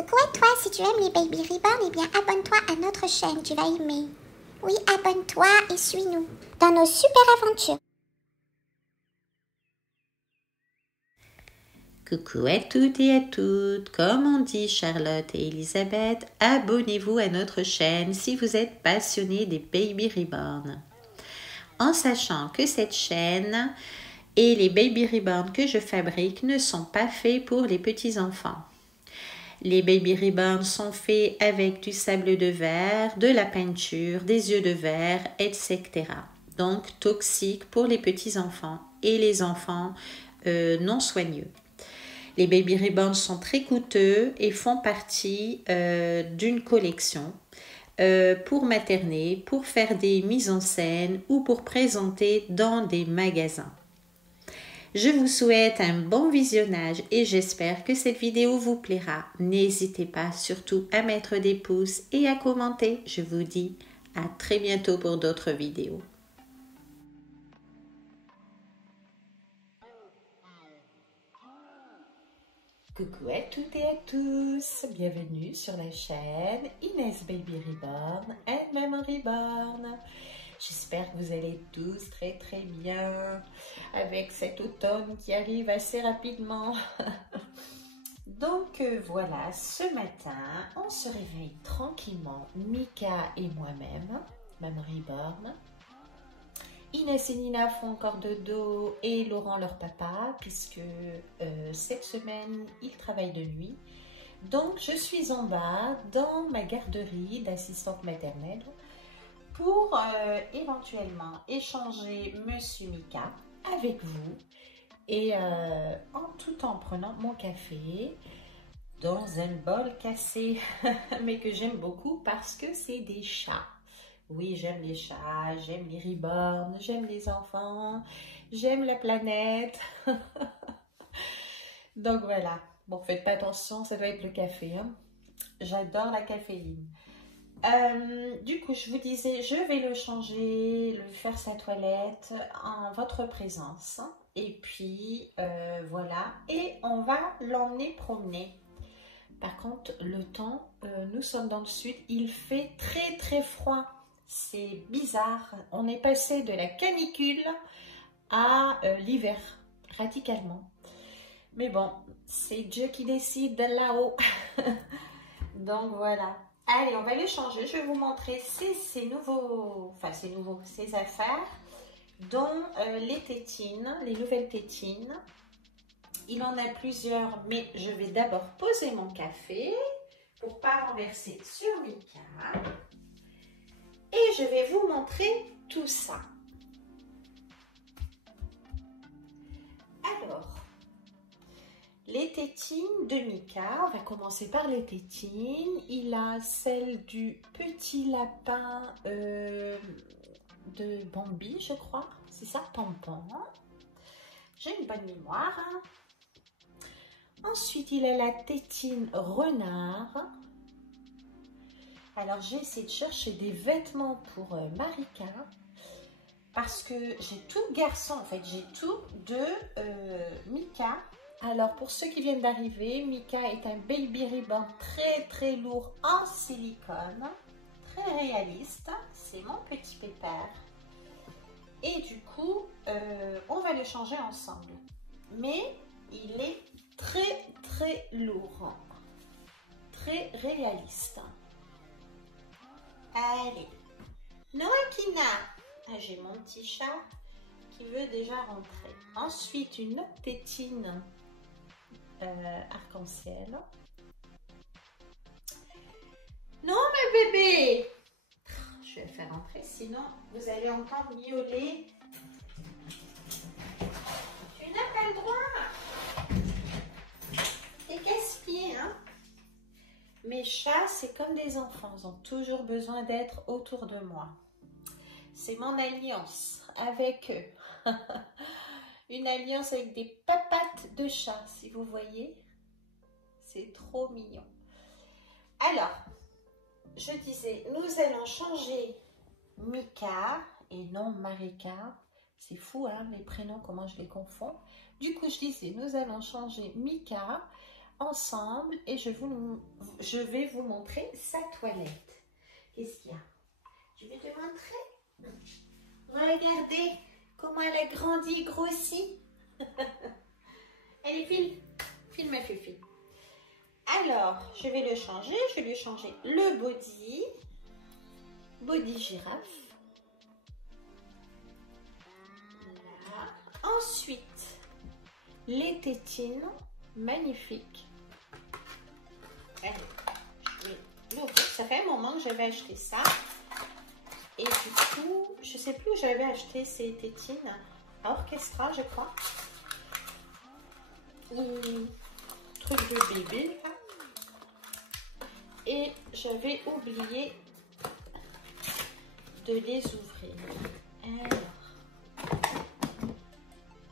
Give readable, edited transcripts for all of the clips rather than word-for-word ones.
Coucou à toi, si tu aimes les Baby Reborn, eh bien abonne-toi à notre chaîne, tu vas aimer. Oui, abonne-toi et suis-nous dans nos super aventures. Coucou à toutes et à toutes, comme on dit Charlotte et Elisabeth, abonnez-vous à notre chaîne si vous êtes passionnés des Baby Reborn. En sachant que cette chaîne et les Baby Reborn que je fabrique ne sont pas faits pour les petits-enfants. Les Baby Reborn sont faits avec du sable de verre, de la peinture, des yeux de verre, etc. Donc toxiques pour les petits-enfants et les enfants non soigneux. Les Baby Reborn sont très coûteux et font partie d'une collection pour materner, pour faire des mises en scène ou pour présenter dans des magasins. Je vous souhaite un bon visionnage et j'espère que cette vidéo vous plaira. N'hésitez pas surtout à mettre des pouces et à commenter. Je vous dis à très bientôt pour d'autres vidéos. Coucou à toutes et à tous, bienvenue sur la chaîne Inès Baby Reborn and Maman Reborn. J'espère que vous allez tous très très bien avec cet automne qui arrive assez rapidement. Donc voilà, ce matin, on se réveille tranquillement, Mika et moi-même, Maman Reborn. Inès et Nina font encore dodo et Laurent leur papa puisque cette semaine ils travaillent de nuit. Donc je suis en bas dans ma garderie d'assistante maternelle pour éventuellement échanger Monsieur Mika avec vous et tout en prenant mon café dans un bol cassé mais que j'aime beaucoup parce que c'est des chats. Oui, j'aime les chats, j'aime les reborn, j'aime les enfants, j'aime la planète. Donc voilà. Bon, faites pas attention, ça doit être le café. Hein. J'adore la caféine. Du coup, je vous disais, je vais le changer, lui faire sa toilette en votre présence. Et puis, voilà. Et on va l'emmener promener. Par contre, le temps, nous sommes dans le sud, il fait très très froid. C'est bizarre, on est passé de la canicule à l'hiver, radicalement. Mais bon, c'est Dieu qui décide là-haut. Donc voilà. Allez, on va les changer. Je vais vous montrer ces nouveaux, enfin ces affaires, dont les tétines, les nouvelles tétines. Il en a plusieurs, mais je vais d'abord poser mon café pour ne pas renverser sur Mika. Et je vais vous montrer tout ça. Alors, les tétines de Mika, on va commencer par les tétines. Il a celle du petit lapin de Bambi, je crois. C'est ça, Pompon. J'ai une bonne mémoire. Ensuite, il a la tétine renard. Alors, j'ai essayé de chercher des vêtements pour Marika parce que j'ai tout garçon, en fait, j'ai tout de Mika. Alors, pour ceux qui viennent d'arriver, Mika est un Baby Reborn très très lourd en silicone, très réaliste. C'est mon petit pépère. Et du coup, on va le changer ensemble. Mais il est très très lourd, très réaliste. Allez, Noakina. Ah, j'ai mon petit chat qui veut déjà rentrer. Ensuite, une autre tétine arc-en-ciel. Non, mes bébés. Je vais le faire rentrer, sinon vous allez entendre miauler. Tu n'as pas le droit. T'es casse-pied, hein. Mes chats, c'est comme des enfants, ils ont toujours besoin d'être autour de moi. C'est mon alliance avec eux. Une alliance avec des papates de chat, si vous voyez. C'est trop mignon. Alors, je disais, nous allons changer Mika et non Marika. C'est fou, hein, les prénoms, comment je les confonds. Du coup, je disais, nous allons changer Mika ensemble et je vais vous montrer sa toilette. Qu'est-ce qu'il y a? Je vais te montrer. Regardez comment elle a grandi, grossi. Allez, filme ma Fufu. Alors, je vais le changer. Je vais lui changer le body girafe. Là. Ensuite, les tétines, magnifiques. Allez, je vais l'ouvrir. Ça fait un moment que j'avais acheté ça. Et du coup, je ne sais plus où j'avais acheté ces tétines. À Orchestra, je crois. Truc de bébé. Là. Et j'avais oublié de les ouvrir. Alors.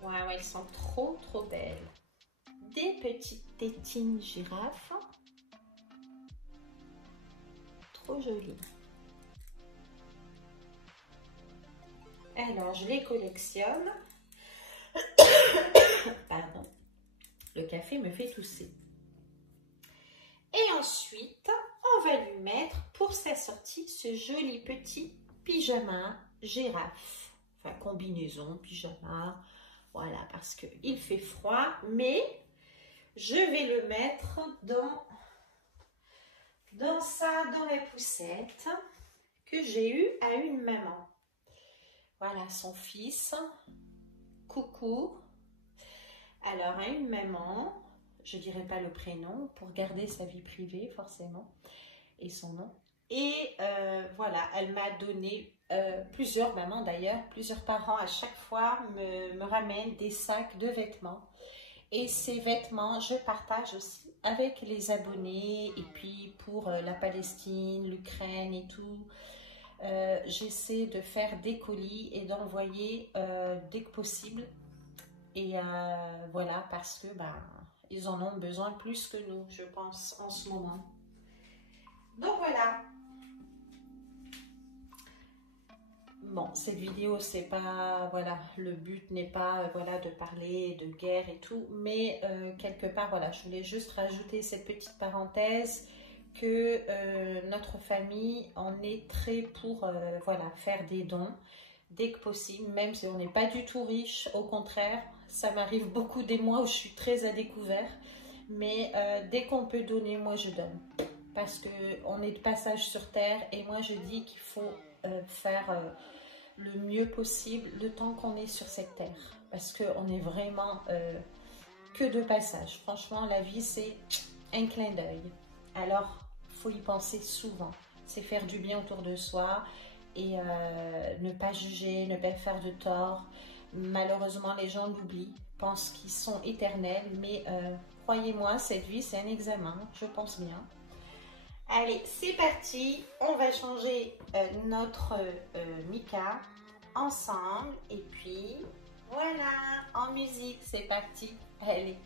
Waouh, elles sont trop belles. Des petites tétines girafes. Trop jolies. Alors, je les collectionne. Pardon. Le café me fait tousser. Et ensuite, on va lui mettre pour sa sortie ce joli petit pyjama girafe. Enfin, combinaison, pyjama. Voilà, parce qu'il fait froid. Mais je vais le mettre dans la poussette que j'ai eue à une maman. Voilà, son fils. Coucou. Alors, à une maman, je ne dirai pas le prénom pour garder sa vie privée, forcément, et son nom. Et voilà, elle m'a donné, plusieurs mamans d'ailleurs, plusieurs parents à chaque fois me ramènent des sacs de vêtements. Et ces vêtements, je partage aussi avec les abonnés. Et puis pour la Palestine, l'Ukraine et tout, j'essaie de faire des colis et d'envoyer dès que possible. Et voilà, parce que ils en ont besoin plus que nous, je pense, en ce moment. Donc voilà. Bon, cette vidéo, c'est pas, voilà, le but n'est pas, voilà, de parler de guerre et tout, mais quelque part, voilà, je voulais juste rajouter cette petite parenthèse que notre famille en est très pour, voilà, faire des dons dès que possible, même si on n'est pas du tout riche, au contraire, ça m'arrive beaucoup des mois où je suis très à découvert, mais dès qu'on peut donner, moi je donne, parce qu'on est de passage sur terre, et moi je dis qu'il faut faire le mieux possible le temps qu'on est sur cette terre, parce qu'on est vraiment que de passage. Franchement, la vie c'est un clin d'œil, alors il faut y penser souvent, c'est faire du bien autour de soi, et ne pas juger, ne pas faire de tort. Malheureusement, les gens l'oublient, pensent qu'ils sont éternels, mais croyez-moi, cette vie, c'est un examen, je pense bien. Allez, c'est parti, on va changer notre Mika ensemble, et puis voilà, en musique, c'est parti, allez.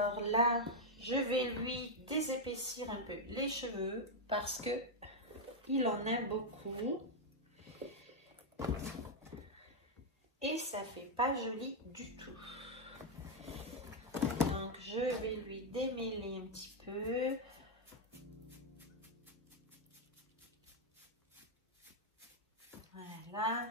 Alors là, je vais lui désépaissir un peu les cheveux parce que il en a beaucoup. Et ça fait pas joli du tout. Donc je vais lui démêler un petit peu. Voilà.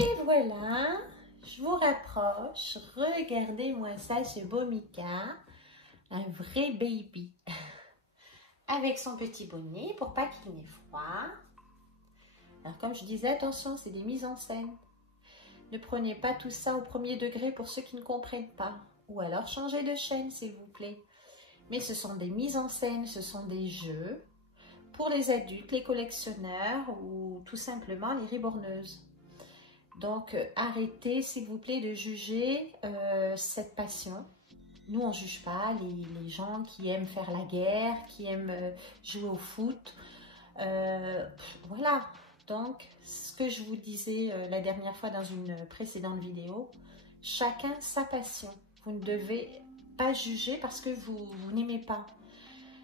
Et voilà, je vous rapproche. Regardez-moi ça, ce beau Mika. Un vrai baby. Avec son petit bonnet pour pas qu'il n'ait froid. Alors comme je disais, attention, c'est des mises en scène. Ne prenez pas tout ça au premier degré pour ceux qui ne comprennent pas. Ou alors changez de chaîne, s'il vous plaît. Mais ce sont des mises en scène, ce sont des jeux pour les adultes, les collectionneurs ou tout simplement les riborneuses. Donc, arrêtez, s'il vous plaît, de juger cette passion. Nous, on ne juge pas les gens qui aiment faire la guerre, qui aiment jouer au foot. Voilà. Donc, ce que je vous disais la dernière fois dans une précédente vidéo, chacun sa passion. Vous ne devez pas juger parce que vous n'aimez pas.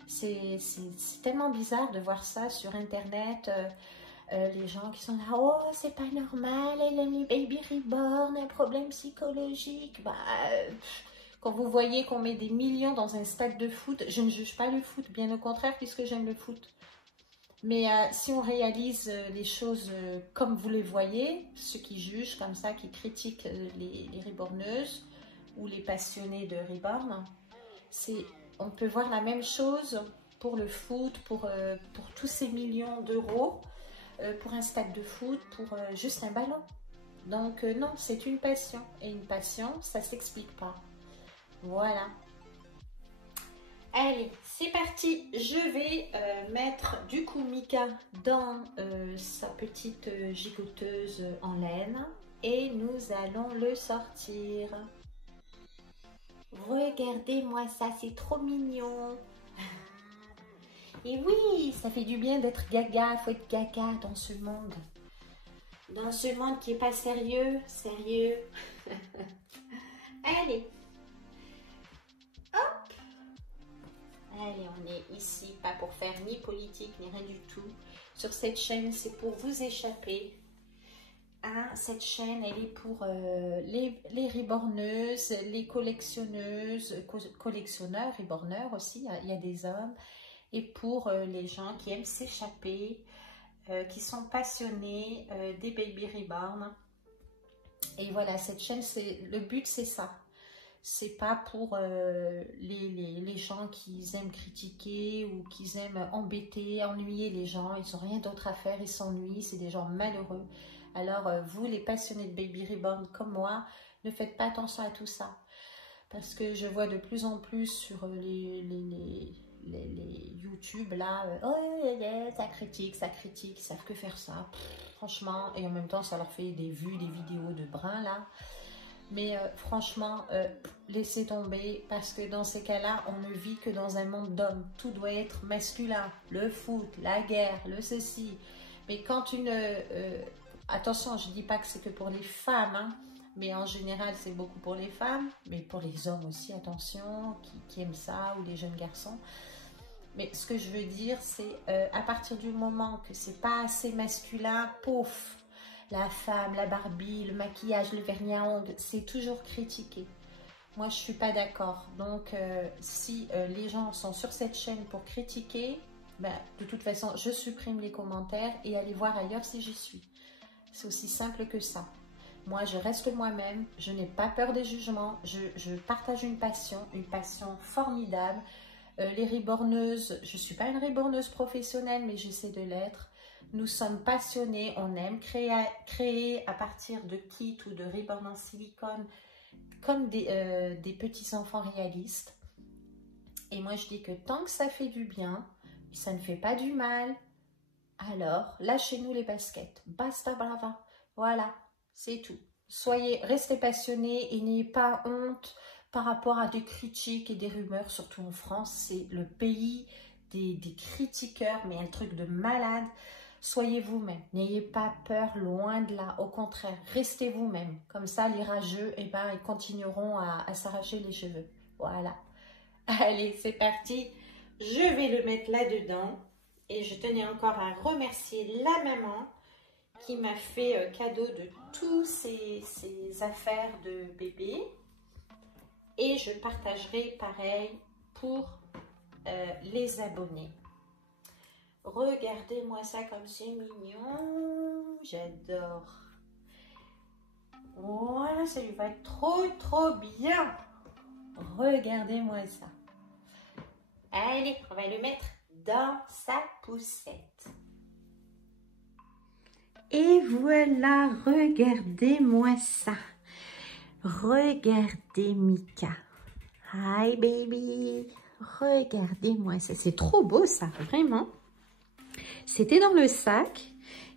C'est tellement bizarre de voir ça sur Internet. Les gens qui sont là, oh, c'est pas normal, elle aime les baby reborn, un problème psychologique. Bah, quand vous voyez qu'on met des millions dans un stade de foot, je ne juge pas le foot, bien au contraire, puisque j'aime le foot. Mais si on réalise les choses comme vous les voyez, ceux qui jugent comme ça, qui critiquent les reborneuses ou les passionnés de reborn, on peut voir la même chose pour le foot, pour tous ces millions d'euros. Pour un stade de foot, pour juste un ballon. Donc non, c'est une passion. Et une passion, ça ne s'explique pas. Voilà. Allez, c'est parti. Je vais mettre du coup Mika dans sa petite gigoteuse en laine. Et nous allons le sortir. Regardez-moi ça, c'est trop mignon. Et oui, ça fait du bien d'être gaga, il faut être gaga dans ce monde. Dans ce monde qui n'est pas sérieux, sérieux. Allez. Hop. Allez, on est ici, pas pour faire ni politique, ni rien du tout. sur cette chaîne, c'est pour vous échapper. Hein, cette chaîne, elle est pour les reborneuses, les collectionneuses, collectionneurs, reborneurs aussi, il y a des hommes. Et pour les gens qui aiment s'échapper, qui sont passionnés des baby reborn. Et voilà, cette chaîne, le but c'est ça. C'est pas pour les gens qui aiment critiquer ou qui aiment embêter, ennuyer les gens. Ils n'ont rien d'autre à faire, ils s'ennuient, c'est des gens malheureux. Alors vous, les passionnés de baby reborn comme moi, ne faites pas attention à tout ça. Parce que je vois de plus en plus sur les YouTube là, oh ça critique, ils savent que faire ça, franchement, et en même temps ça leur fait des vues, des vidéos de brun là, mais franchement, laissez tomber, parce que dans ces cas-là, on ne vit que dans un monde d'hommes, tout doit être masculin, le foot, la guerre, le ceci, mais quand attention, je dis pas que c'est que pour les femmes, hein, mais en général, c'est beaucoup pour les femmes, mais pour les hommes aussi, attention, qui aiment ça, ou les jeunes garçons. Mais ce que je veux dire, c'est à partir du moment que c'est pas assez masculin, pouf, la femme, la Barbie, le maquillage, le vernis à ongles, c'est toujours critiqué. Moi, je suis pas d'accord. Donc, si les gens sont sur cette chaîne pour critiquer, ben, de toute façon, je supprime les commentaires et allez voir ailleurs si j'y suis. C'est aussi simple que ça. Moi, je reste moi-même, je n'ai pas peur des jugements, je partage une passion formidable. Les reborneuses, je ne suis pas une reborneuse professionnelle, mais j'essaie de l'être. Nous sommes passionnés, on aime créer à partir de kits ou de reborn en silicone, comme des petits enfants réalistes. Et moi, je dis que tant que ça fait du bien, ça ne fait pas du mal, alors lâchez-nous les baskets, basta brava, voilà. C'est tout. Restez passionnés et n'ayez pas honte par rapport à des critiques et des rumeurs, surtout en France. C'est le pays des critiqueurs, mais un truc de malade. Soyez vous-même. N'ayez pas peur, loin de là. Au contraire, restez vous-même. Comme ça, les rageux, eh ben, ils continueront à s'arracher les cheveux. Voilà. Allez, c'est parti. Je vais le mettre là-dedans. Et je tenais encore à remercier la maman qui m'a fait cadeau de tous ces affaires de bébé. Et je partagerai pareil pour les abonnés. Regardez-moi ça comme c'est mignon. J'adore. Voilà, ça lui va être trop bien. Regardez-moi ça. Allez, on va le mettre dans sa poussette. Et voilà, regardez-moi ça. Regardez Mika. Hi baby. Regardez-moi ça. C'est trop beau ça, vraiment. C'était dans le sac.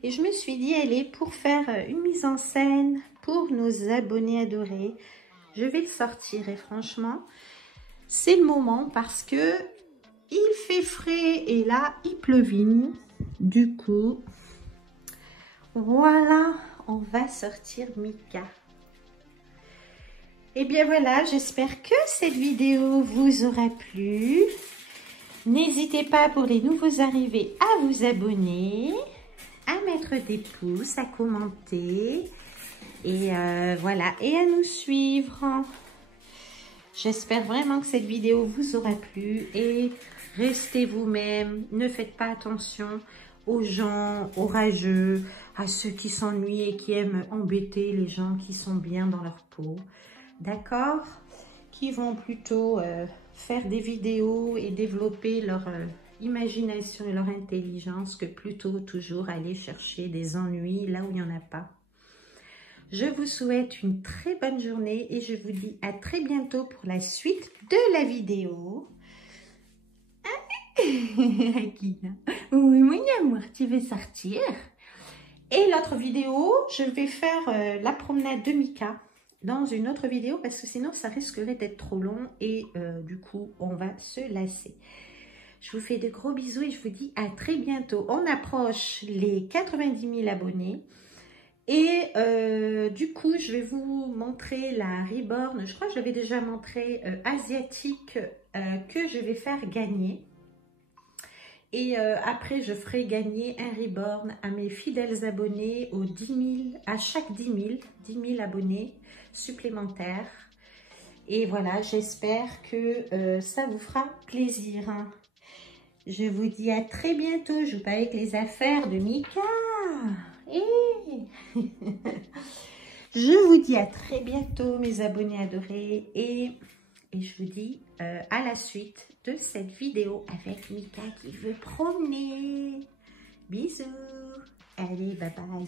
Et je me suis dit, allez, pour faire une mise en scène pour nos abonnés adorés, je vais le sortir. Et franchement, c'est le moment parce que il fait frais et là, il pleuvine. Du coup... Voilà, on va sortir Mika. Et bien voilà, j'espère que cette vidéo vous aura plu. N'hésitez pas pour les nouveaux arrivés à vous abonner, à mettre des pouces, à commenter. Et voilà, et à nous suivre. J'espère vraiment que cette vidéo vous aura plu. Et restez vous-même, ne faites pas attention aux gens, aux rageux, à ceux qui s'ennuient et qui aiment embêter les gens qui sont bien dans leur peau, d'accord? Qui vont plutôt faire des vidéos et développer leur imagination et leur intelligence que plutôt toujours aller chercher des ennuis là où il n'y en a pas. Je vous souhaite une très bonne journée et je vous dis à très bientôt pour la suite de la vidéo. Akina, oui, mon amour, tu veux sortir? Et l'autre vidéo, je vais faire la promenade de Mika dans une autre vidéo parce que sinon ça risquerait d'être trop long et du coup on va se lasser. Je vous fais de gros bisous et je vous dis à très bientôt. On approche les 90 000 abonnés et du coup je vais vous montrer la reborn. Je crois que je l'avais déjà montré asiatique que je vais faire gagner. Et après, je ferai gagner un reborn à mes fidèles abonnés aux 10 000, à chaque 10 000 abonnés supplémentaires. Et voilà, j'espère que ça vous fera plaisir. Je vous dis à très bientôt. Je vous parle avec les affaires de Mika. Je vous dis à très bientôt, mes abonnés adorés. Et je vous dis à la suite de cette vidéo avec Mika qui veut promener. Bisous. Allez, bye bye.